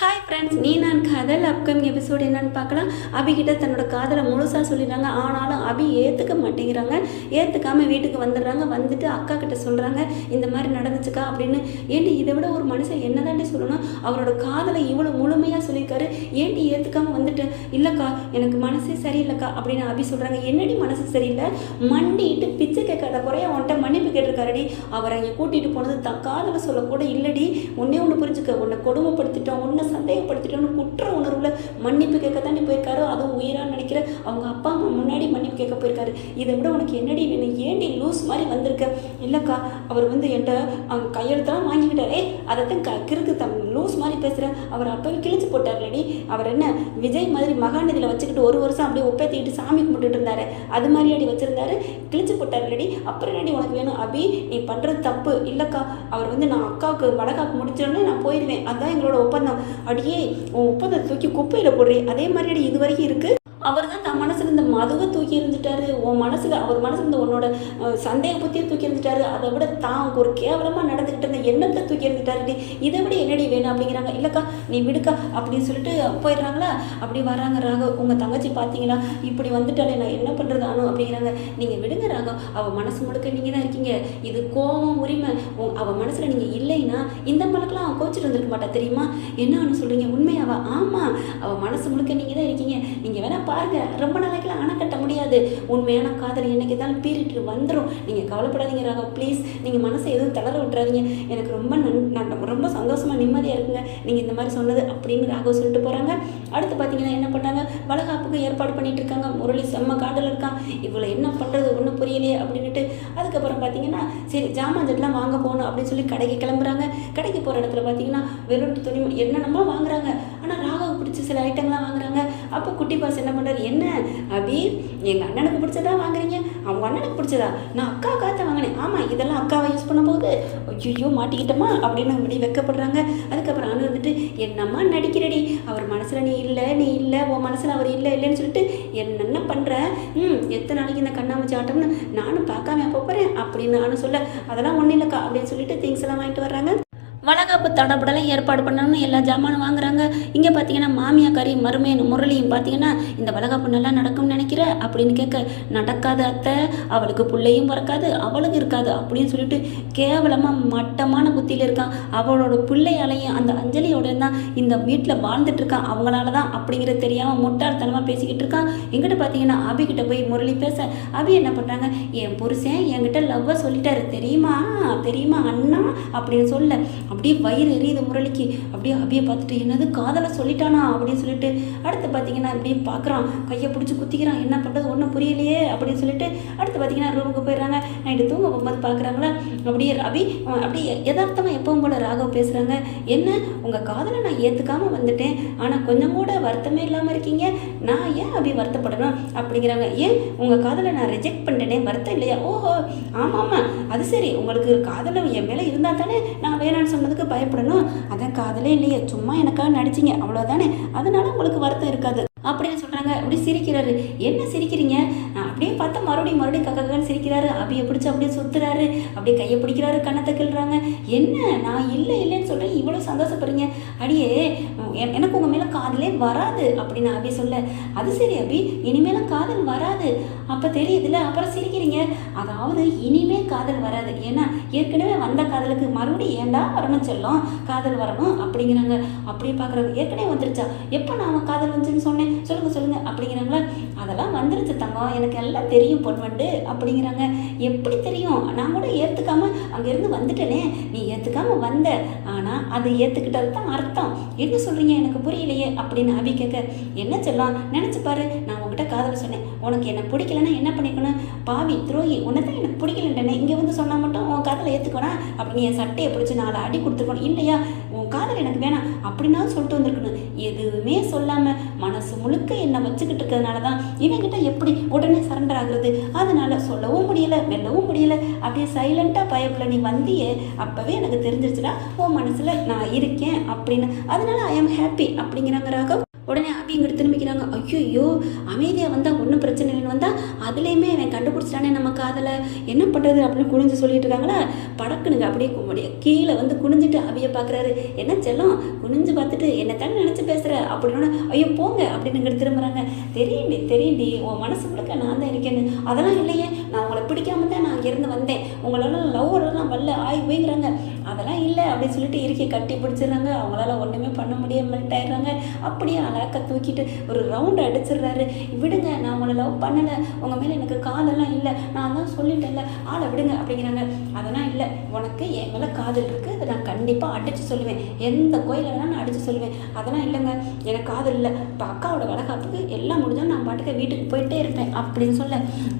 Hi friends நீ நான் காதல் அப்கமிங் எபிசோடு என்னன்னு பார்க்கலாம். அபிகிட்ட தன்னோட காதலை முழுசாக சொல்லிடுறாங்க ஆனாலும் அபி ஏற்றுக்க மாட்டேங்கிறாங்க. ஏற்றுக்காமல் வீட்டுக்கு வந்துடுறாங்க. வந்துட்டு அக்கா கிட்ட சொல்கிறாங்க இந்த மாதிரி நடந்துச்சுக்கா அப்படின்னு. ஏன்டி இதை விட ஒரு மனுஷன் என்னதாண்டி சொல்லணும்? அவரோட காதலை இவ்வளோ முழுமையாக சொல்லியிருக்காரு. ஏன்டி ஏற்றுக்காம வந்துட்டு இல்லைக்கா எனக்கு மனசே சரியில்லைக்கா அப்படின்னு அபி சொல்கிறாங்க என்னடி மனசு சரியில்லை? மண்டிட்டு பிச்சை கேட்காத குறைய உன்கிட்ட மன்னிப்பு கேட்டிருக்காருடி. அவரை அங்கே கூட்டிகிட்டு போனது தக்காதலை சொல்லக்கூட இல்லடி. ஒன்றே ஒன்று புரிஞ்சுக்க. உன்னை கொடுமைப்படுத்திட்டோம். ஒன்று சந்தேகப்படுத்திட்டோன்னு குற்ற உணர்வுல மன்னிப்பு கேட்க தாண்டி போயிருக்காரு? அதுவும் உயிரான்னு நினைக்கிற அவங்க அப்பா அம்மா கேட்க போயிருக்காரு. இதை விட உனக்கு என்னடி வேணும் ஏண்டி லூஸ் மாதிரி வந்திருக்க? இல்லைக்கா அவர் வந்து என்கிட்ட அவங்க கையெழுத்தெல்லாம் வாங்கிக்கிட்டாரே. அதை தான் க கிறுக்கு தம் லூஸ் மாதிரி பேசுகிறேன் அவர் அப்போவே கிழிச்சு போட்டார்லடி. அவர் என்ன விஜய் மாதிரி மகாநதியில் வச்சுக்கிட்டு ஒரு வருஷம் அப்படியே ஒப்பேத்திக்கிட்டு சாமி கும்பிட்டுட்டு இருந்தாரு. அது மாதிரி அடி வச்சுருந்தாரு. கிழிச்சு போட்டார்லடி. அப்புறம் என்னடி உனக்கு வேணும்? அபி நீ பண்ணுறது தப்பு. இல்லைக்கா அவர் வந்து நான் அக்காவுக்கு வடக்காக்கு முடிச்சோடனே நான் போயிடுவேன் அதுதான் எங்களோட ஒப்பந்தம். அடியே உன் ஒப்பந்தத்தை தூக்கி குப்பையில் போடுறேன் அதே மாதிரி அடி இது வரைக்கும் இருக்குது அவர் தான் தன் மனசில் இந்த மதுவை தூக்கி இருந்துட்டாரு உன் மனசில் அவர் மனசில் இந்த உன்னோட சந்தேக புத்தியை தூக்கி இருந்துட்டாரு அதை விட தான் ஒரு கேவலமாக நடந்துக்கிட்டு இருந்த எண்ணத்தை தூக்கி இருந்துட்டாரு இதை விட என்னடி வேணும் அப்படிங்கிறாங்க. இல்லைக்கா நீ விடுக்கா அப்படின்னு சொல்லிட்டு போயிடுறாங்களா? அப்படி வராங்க ராக உங்கள் தங்கச்சி பார்த்தீங்களா இப்படி வந்துட்டாலே நான் என்ன பண்ணுறது அனு அப்படிங்கிறாங்க. நீங்கள் விடுங்க ராகம் அவள் மனசு முழுக்க நீங்கள் தான் இருக்கீங்க. இது கோபம் உரிமை. அவள் மனசில் நீங்கள் இல்லைன்னா இந்த மலக்கெல்லாம் அவன் கோச்சிட்டு வந்திருக்க மாட்டா. தெரியுமா? என்ன ஒன்று சொல்கிறீங்க உண்மையாவா? ஆமாம் அவள் மனசு முழுக்க நீங்கள் தான் இருக்கீங்க. நீங்கள் வேணா பாருங்க. ரொம்ப நாளைக்கெல்லாம் அணை கட்ட முடியாது. உண்மையான காதல் என்னைக்கு தான் பீரிட்டு வந்துடும் நீங்கள் கவலைப்படாதீங்க ராகவ். ப்ளீஸ் நீங்கள் மனசை எதுவும் தளர விட்டுறாதீங்க. எனக்கு ரொம்ப நன் ரொம்ப சந்தோஷமா நிம்மதியாக இருக்குங்க. நீங்கள் இந்த மாதிரி சொன்னது அப்படின்னு ராகவ் சொல்லிட்டு போகிறாங்க அடுத்து பார்த்தீங்கன்னா என்ன பண்ணுறாங்க வளகாப்புக்கு ஏற்பாடு பண்ணிட்டு இருக்காங்க. முரளி செம்ம காட்டில் இருக்கான். இவ்வளோ என்ன பண்ணுறது ஒன்றும் புரியலையே அப்படின்னுட்டு அதுக்கப்புறம் பார்த்தீங்கன்னா சரி ஜாமான் ஜெட்லாம் வாங்க போகணும் அப்படின்னு சொல்லி கடைக்கு கிளம்புறாங்க. கடைக்கு போகிற இடத்துல பார்த்தீங்கன்னா வெறும் துணி என்னென்னமோ வாங்குறாங்க. ஆனால் ராகவ் பிடிச்ச சில ஐட்டங்கள்லாம் வாங்குறாங்க. அப்போ குட்டி பாஸ் என்ன பண்ணுறாரு என்ன அபி எங்கள் அண்ணனுக்கு பிடிச்சதா வாங்குறீங்க? அவங்க அண்ணனுக்கு பிடிச்சதா? நான் அக்கா காத்த வாங்கினேன். ஆமாம் இதெல்லாம் அக்காவை யூஸ் பண்ணும்போது? ஐயோ மாட்டிக்கிட்டோமா? அப்படின்னு அப்படி வெக்கப்படுறாங்க. அதுக்கப்புறம் அனு வந்துட்டு என்னம்மா நடிக்கிறடி? அவர் மனசில் நீ இல்லை நீ இல்லை உன் மனசில் அவர் இல்லை இல்லைன்னு சொல்லிட்டு என்னென்ன பண்ணுற ம் எத்தனை நாளைக்கு இந்த கண்ணாமச்சி ஆட்டம்னு நானும் பார்க்காம போகிறேன் அப்படின்னு நானும் சொல்ல அதெல்லாம் ஒன்றும் இல்லைக்கா அப்படின்னு சொல்லிட்டு திங்ஸ் எல்லாம் வாங்கிட்டு வர்றாங்க. வளகாப்பு தடப்படலாம் ஏற்பாடு பண்ணணும்னு எல்லா ஜாமானும் வாங்குறாங்க. இங்கே பார்த்தீங்கன்னா மாமியாக்காரி மருமையன் முரளியும் பார்த்தீங்கன்னா இந்த வளகாப்பு நல்லா நடக்கும்னு நினைக்கிற? அப்படின்னு கேட்க நடக்காது அத்தை. அவளுக்கு பிள்ளையும் பிறக்காது அவளுக்கு இருக்காது அப்படின்னு சொல்லிட்டு கேவலமாக மட்டமான புத்தியில் இருக்கான். அவளோட பிள்ளையாலையும் அந்த அஞ்சலியோட தான் இந்த வீட்டில் வாழ்ந்துட்டு இருக்கான். அவங்களால தான் அப்படிங்கிறது தெரியாமல் முட்டாள்தனமாக பேசிக்கிட்டு இருக்கான். எங்கிட்ட பார்த்தீங்கன்னா அபிகிட்ட போய் முரளி பேச அபி என்ன பண்ணுறாங்க என் புருஷன் என்கிட்ட லவ்வை சொல்லிட்டாரு. தெரியுமா? தெரியுமா அண்ணா? அப்படின்னு சொல்ல அப்படியே வயிறு எரியுது முரளிக்கு. அப்படியே அபியை பார்த்துட்டு என்னது காதலை சொல்லிட்டானா? அப்படின்னு சொல்லிட்டு அடுத்து பார்த்தீங்கன்னா அப்படியே பார்க்குறான். கையை பிடிச்சி குத்திக்கிறான். என்ன பண்ணுறது ஒன்றும் புரியலையே. அப்படின்னு சொல்லிட்டு அடுத்து பார்த்தீங்கன்னா ரூமுக்கு போயிடுறாங்க. நைட்டு தூங்க போகும்போது பார்க்குறாங்களா அப்படியே ரவி அப்படியே யதார்த்தமாக எப்பவும் போல ராகவ் பேசுகிறாங்க என்ன? உங்கள் காதலை நான் ஏற்றுக்காம வந்துட்டேன். ஆனால் கொஞ்சம் கூட வருத்தமே இல்லாமல் இருக்கீங்க. நான் ஏன் அபி வருத்தப்படணும்? அப்படிங்கிறாங்க. ஏன்? உங்கள் காதலை நான் ரிஜெக்ட் பண்ணிட்டேனே. வருத்தம் இல்லையா? ஓஹோ ஆமாம் ஆமாம் அது சரி. உங்களுக்கு காதலை என் மேலே இருந்தால் தானே நான் வேணான்னு சொன்னதுக்கு பயப்படணும். அதான் காதலே இல்லையே சும்மா எனக்காக நடிச்சிங்க அவ்வளோதானே அதனால உங்களுக்கு வருத்தம் இருக்காது. அப்படின்னு சொல்கிறாங்க அப்படி சிரிக்கிறாரு. என்ன சிரிக்கிறீங்க? அப்படியே பார்த்தா மறுபடியும் மறுபடியும் கக்கன்னு சிரிக்கிறாரு. அப்படியே பிடிச்சி அப்படியே சுத்துறாரு. அப்படியே கையை பிடிக்கிறாரு. கண்ணத்தை கிள்றாங்க. என்ன? நான் இல்லை இல்லைன்னு சொல்கிறேன் இவ்வளோ சந்தோஷப்படுறீங்க. அடியே எனக்கு உங்கள் மேலே காதலே வராது அப்படின்னு அபி சொல்ல. அது சரி அபி. இனிமேலும் காதல் வராது. அப்போ தெரியுதுல்ல. அப்புறம் சிரிக்கிறீங்க. அதாவது இனிமே காதல் வராது. ஏன்னா ஏற்கனவே வந்த காதலுக்கு மறுபடியும் ஏன்டா வரணும் சொல்லும்? காதல் வரணும்? அப்படிங்கிறாங்க. அப்படியே பார்க்குறாங்க ஏற்கனவே வந்துருச்சா? எப்போ நான் காதல் வந்துச்சுன்னு சொன்னேன்? சொல்லுங்க சொல்லுங்க அப்படிங்கிறாங்களா அதெல்லாம் வந்துருச்சு தங்கம். எனக்கு எல்லாம் தெரியும் பொன்வண்டு அப்படிங்கிறாங்க. எப்படி தெரியும்? நான் கூட ஏற்றுக்காம அங்கேருந்து வந்துட்டேனே. நீ ஏற்றுக்காமல் வந்த. ஆனால் அதை ஏற்றுக்கிட்டது தான் அர்த்தம். என்ன சொல்கிறீங்க எனக்கு புரியலையே அப்படின்னு அபி கேட்க என்ன சொல்லலாம் நினச்சி பாரு. நான் உங்ககிட்ட காதல் சொன்னேன். உனக்கு என்ன பிடிக்கலன்னா என்ன பண்ணிக்கணும்? பாவி துரோகி உன்னை தான் எனக்கு பிடிக்கலன்றனே. இங்கே வந்து சொன்னால் மட்டும் உன் காதலை ஏற்றுக்கணும் அப்படி என் சட்டையை பிடிச்சி நாலு அடி கொடுத்துருக்கணும். இல்லையா? உன் காதல் எனக்கு வேணாம். அப்படின்னா சொல்லிட்டு வந்திருக்கணும். எதுவுமே சொல்லாமல் மனசு முழுக்க என்னை வச்சுக்கிட்டு இருக்கிறதுனால தான் இவங்கிட்ட எப்படி உடனே சரண்டர் ஆகுறது? அதனால சொல்லவும் முடியல மெல்லவும் முடியல. அப்படியே சைலண்ட்டாக பயப்புல நீ வந்தியே. அப்போவே எனக்கு தெரிஞ்சிருச்சுன்னா உன் மனசில் நான் இருக்கேன் அப்படின்னு. அதனால ஐ ஆம் ஹாப்பி அப்படிங்கிறாங்க ராகவ் உடனே ஆபி இங்கே திரும்பிக்கிறாங்க. ஐயோ அமைதியாக வந்தால் ஒன்றும் பிரச்சனை இல்லைன்னு வந்தால் அதுலேயுமே அவன் கண்டுபிடிச்சிட்டானே நம்ம காதலை. என்ன பண்ணுறது அப்படின்னு குனிஞ்சு சொல்லிட்டு இருக்காங்களா? படக்குனுங்க அப்படியே முடியும் கீழே வந்து குனிஞ்சிட்டு அபியை பார்க்குறாரு. என்ன செல்லம் குனிஞ்சு பார்த்துட்டு என்ன தானே நினச்சி பேசுகிற அப்படின்னு ஐயோ போங்க அப்படின்னு இங்கே திரும்புகிறாங்க தெரியுண்டி தெரியுண்டி உன் மனசு முழுக்க நான் தான் இருக்கேன்னு. அதெல்லாம் இல்லையே நான் உங்களை பிடிக்காம தான் நான் அங்கேருந்து வந்தேன். உங்களால லவ்வரெல்லாம் வரல ஆய் போய்ங்கிறாங்க அதெல்லாம் இல்லை அப்படின்னு சொல்லிட்டு இறுக்கி கட்டி பிடிச்சிடுறாங்க. அவங்களால ஒன்றுமே பண்ண முடியாமல் மெல்ட் ஆயிடுறாங்க அப்படியே அலாக்க தூக்கிட்டு ஒரு ரவுண்ட் அடிச்சிடுறாரு. விடுங்க நான் உங்களை லவ் பண்ணலை. உங்கள் மேலே எனக்கு காதெல்லாம் இல்லை. நான் தான் சொல்லிட்டேன்ல. ஆளை விடுங்க அப்படிங்கிறாங்க. அதெல்லாம் இல்லை. உனக்கு என் மேலே காதல் இருக்குது அதை நான் கண்டிப்பாக அடித்து சொல்லுவேன். எந்த கோயிலில் வேணால் நான் அடித்து சொல்லுவேன். அதெல்லாம் இல்லைங்க. எனக்கு காதல் இல்லை. இப்போ அக்காவோட வளகாப்புக்கு எல்லாம் முடிஞ்சால் நான் பாட்டுக்கு வீட்டுக்கு போயிட்டே இருப்பேன் அப்படின்னு சொல்ல.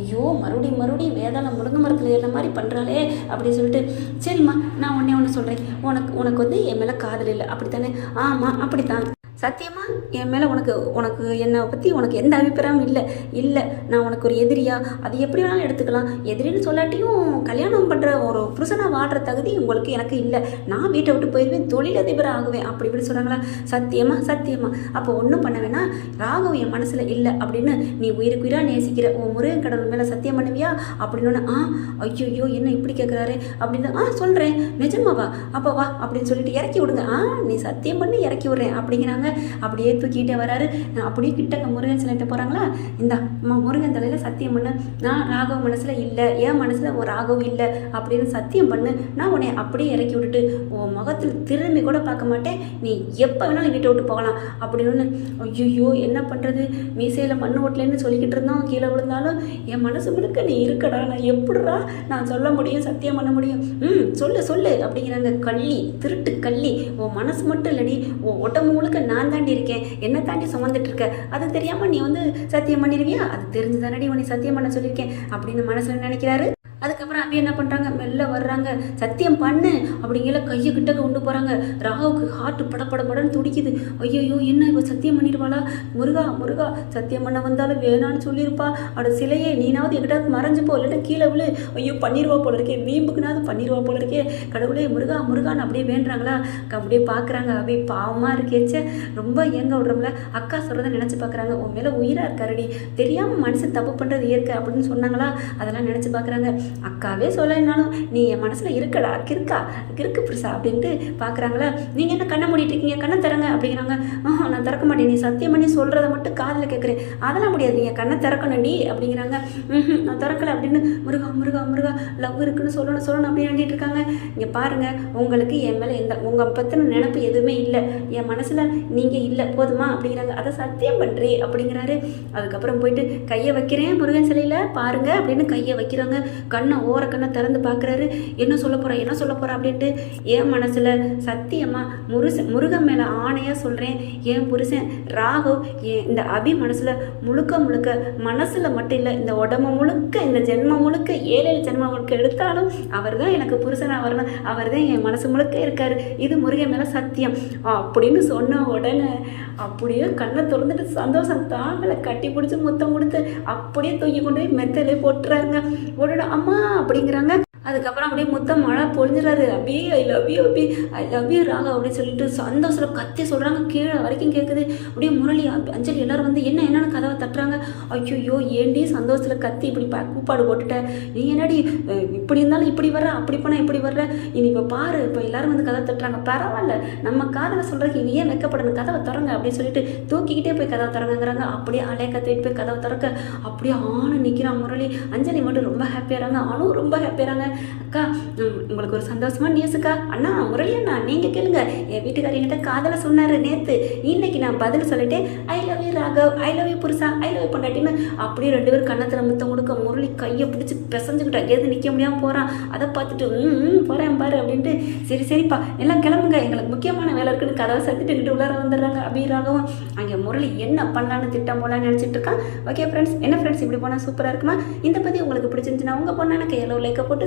ஐயோ மறுபடியும் மறுபடியும் வேதாளம் முருங்கை மரத்தில் ஏறின மாதிரி பண்ணுறாளே அப்படின்னு சொல்லிட்டு. சரிம்மா நான் ஒன்றே ஒன்று சொல்கிறேன் உனக்கு உனக்கு வந்து என் மேலே காதல் இல்லை. அப்படித்தானே? ஆமாம் அப்படித்தான். சத்தியமா? என் மேலே உனக்கு உனக்கு என்னை பற்றி உனக்கு எந்த அபிப்பிராயமும் இல்லை. இல்லை நான் உனக்கு ஒரு எதிரியா? அது எப்படி வேணாலும் எடுத்துக்கலாம். எதிரின்னு சொல்லாட்டியும் கல்யாணம் பண்ணுற ஒரு புருஷனாக வாடுற தகுதி உங்களுக்கு எனக்கு இல்லை. நான் வீட்டை விட்டு போயிடுவேன் தொழிலதிபர் ஆகுவேன் அப்படி இப்படி சொல்கிறாங்களா சத்தியமா சத்தியமா. அப்போ ஒன்றும் பண்ண வேணா ராகவ் என் மனசில் இல்லை அப்படின்னு நீ உயிருக்கு உயிராக நேசிக்கிற உன் முருகன் கடவுள் மேலே சத்தியம் பண்ணுவியா? அப்படின்னு ஆ ஐயோ என்ன இப்படி கேட்குறாரு அப்படின்னு ஆ சொல்கிறேன் நிஜமாவா? அப்போ வா அப்படின்னு சொல்லிட்டு இறக்கி விடுங்க. ஆ நீ சத்தியம் பண்ணி இறக்கி விட்றேன் அப்படிங்கிறாங்க. அப்படியே தூக்கிட்டே வராரு. நான் அப்படியே கிட்டக்க முருகன் சிலைட்ட போகிறாங்களா இந்த முருகன் தலையில் சத்தியம் பண்ணு. நான் ராகவ் மனசில் இல்லை என் மனசில் ஒரு ராகவ் இல்லை அப்படின்னு சத்தியம் சத்தியம் பண்ணு. நான் உன்னை அப்படியே இறக்கி விட்டுட்டு உன் முகத்தில் திரும்பி கூட பார்க்க மாட்டேன். நீ எப்போ வேணாலும் வீட்டை விட்டு போகலாம். அப்படின்னு ஐயோ என்ன பண்ணுறது மீசையில் மண் ஓட்டலன்னு சொல்லிக்கிட்டு இருந்தோம் கீழே விழுந்தாலும் என் மனசு முழுக்க நீ இருக்கடா. நான் எப்படிடா நான் சொல்ல முடியும் சத்தியம் பண்ண முடியும்? ம் சொல்லு சொல்லு அப்படிங்கிறாங்க. கள்ளி திருட்டு கள்ளி. உன் மனசு மட்டும் இல்லடி. உன் உடம்பு முழுக்க நான் தாண்டி இருக்கேன். என்ன தாண்டி சுமந்துட்டு இருக்க. அது தெரியாமல் நீ வந்து சத்தியம் பண்ணிடுவியா அது தெரிஞ்சு தானடி உன்னை சத்தியம் பண்ண சொல்லியிருக்கேன் அப்படின்னு மனசில் நினைக்கிறாரு. அதுக்கப்புறம் அபி என்ன பண்ணுறாங்க மெல்ல வர்றாங்க. சத்தியம் பண்ணு. அப்படிங்கிற கையை கிட்ட கொண்டு போகிறாங்க ராகுவுக்கு ஹார்ட் படப்படப்படன்னு துடிக்குது. ஐயோ என்ன இவ சத்தியம் பண்ணிடுவாளா? முருகா முருகா சத்தியம் பண்ண வந்தாலும் வேணான்னு சொல்லியிருப்பா அவட சிலையே நீனாவது எங்கிட்டாவது மறைஞ்சு போ. இல்லைன்னா கீழே விழு. ஐயோ பண்ணிடுவா போல இருக்கே. வீம்புக்குனாவது பண்ணிடுவா போல இருக்கே. கடவுளே முருகா முருகான்னு அப்படியே வேண்டுறாங்களா? அப்படியே பார்க்குறாங்க அப்படியே பாவமாக இருக்கேச்சே. ரொம்ப ஏங்க விடுறோம்ல. அக்கா சொல்கிறத நினச்சி பார்க்குறாங்க உன் மேலே உயிராக இருக்காருடி. தெரியாமல் மனுஷன் தப்பு பண்ணுறது இயற்கை அப்படின்னு சொன்னாங்களா? அதெல்லாம் நினச்சி பார்க்குறாங்க அக்காவே சொல்லலைனாலும் நீ என் மனசில் இருக்கடா கிறுக்கா கிறுக்கு புருஷா அப்படின்ட்டு பார்க்குறாங்களா நீங்கள் என்ன கண்ணை மூடிட்டு இருக்கீங்க? கண்ணை திறங்க அப்படிங்கிறாங்க. ஆஹா நான் திறக்க மாட்டேன். நீ சத்தியம் பண்ணி சொல்கிறத மட்டும் காதில் கேட்குறேன் அதெல்லாம் முடியாது. நீங்கள் கண்ணை திறக்கணும் நீ அப்படிங்கிறாங்க. நான் திறக்கல அப்படின்னு முருகா முருகா முருகா லவ் இருக்குன்னு சொல்லணும் சொல்லணும் அப்படின்னு இருக்காங்க. இங்கே பாருங்கள் உங்களுக்கு என் மேலே எந்த உங்கள் பற்றின நினப்பு எதுவுமே இல்லை. என் மனசில் நீங்கள் இல்லை. போதுமா? அப்படிங்கிறாங்க. அதை சத்தியம் பண்ணுறே அப்படிங்கிறாரு. அதுக்கப்புறம் போயிட்டு கையை வைக்கிறேன் முருகன் சிலையில் பாருங்க அப்படின்னு கையை வைக்கிறாங்க. ஓர ஓரக்கண்ணை திறந்து பார்க்குறாரு. என்ன சொல்ல போகிறா என்ன சொல்ல போகிறா அப்படின்ட்டு என் மனசில் சத்தியமாக முருச முருகன் மேலே ஆணையாக சொல்கிறேன் என் புருஷன்? ராகு என் இந்த அபி மனசில் முழுக்க முழுக்க மனசில் மட்டும் இல்லை இந்த உடம்பு முழுக்க இந்த ஜென்மம் முழுக்க ஏழு ஏழு ஜென்மம் முழுக்க எடுத்தாலும் அவர் தான் எனக்கு புருஷனாக வரணும். அவர் தான் என் மனசு முழுக்க இருக்கார். இது முருகன் மேலே சத்தியம். அப்படின்னு சொன்ன உடனே அப்படியே கண்ணை திறந்துட்டு சந்தோஷம் தாங்களை கட்டி பிடிச்சி முத்தம் கொடுத்து அப்படியே தூக்கி கொண்டு போய் மெத்தலே போட்டுறாங்க. உடனே அம்மா அப்படிங்கிறாங்க. அதுக்கப்புறம் அப்படியே முத்தம் மழை பொழிஞ்சிடாரு அப்படியே ஐ லவ் யூ அப்படி ஐ லவ் யூ ராக அப்படின்னு சொல்லிட்டு சந்தோஷத்தில் கத்தி சொல்கிறாங்க கீழே வரைக்கும் கேட்குது அப்படியே முரளி அஞ்சலி எல்லோரும் வந்து என்ன என்னென்னு கதவை தட்டுறாங்க? ஐயோ ஏண்டி சந்தோஷத்தில் கத்தி இப்படி ப கூப்பாடு போட்டுட்டேன் நீ என்னடி இப்படி இருந்தாலும் இப்படி வர்ற அப்படி போனால் இப்படி வர்ற? இனி இப்போ பாரு இப்போ எல்லாரும் வந்து கதவை தட்டுறாங்க. பரவாயில்ல நம்ம காதலை சொல்கிறதுக்கு நீ ஏன் வைக்கப்படணும்? கதவை திறங்க அப்படின்னு சொல்லிட்டு தூக்கிக்கிட்டே போய் கதவை திறங்கங்கிறாங்க. அப்படியே அலைய கத்திட்டு போய் கதவை திறக்க அப்படியே ஆணு நிற்கிறான் முரளி. அஞ்சலி மட்டும் ரொம்ப ஹாப்பியாக ஹாப்பியாகிறாங்க அவனும் ரொம்ப ஹாப்பியாகிறாங்க அக்கா உங்களுக்கு ஒரு சந்தோஷமா நியூஸுக்கா அண்ணா முரளி அண்ணா நீங்கள் கேளுங்க. என் வீட்டுக்காரர் என்கிட்ட காதலை சொன்னார் நேற்று இன்னைக்கு நான் பதில் சொல்லிட்டேன். I love you Raghav. I love you Purusha. I love you பொண்டாட்டின்னு அப்படியே ரெண்டு பேரும் கன்னத்தில் முத்தம் கொடுக்க முரளி கையை பிடிச்சி பிசைஞ்சுக்கிட்டா எது நிற்க முடியாமல் போகிறான் அதை பார்த்துட்டு ம் போகிறேன் பாரு அப்படின்ட்டு சரி சரிப்பா. எல்லாம் கிளம்புங்க. எங்களுக்கு முக்கியமான வேலை இருக்குன்னு கதவை சத்திட்டு இங்கிட்டு உள்ளார வந்துடுறாங்க. அபி ராகவும் அங்கே முரளி என்ன பண்ணலான்னு திட்டம் போலான்னு நினச்சிட்டு இருக்கான் ஓகே ஃப்ரெண்ட்ஸ் என்ன ஃப்ரெண்ட்ஸ் இப்படி போனால் சூப்பராக இருக்குமா? இந்த பற்றி உங்களுக்கு பிடிச்சிருந்துச்சுன்னா உங்கள் பொண்ணான கையில் லைக்கை போட்டு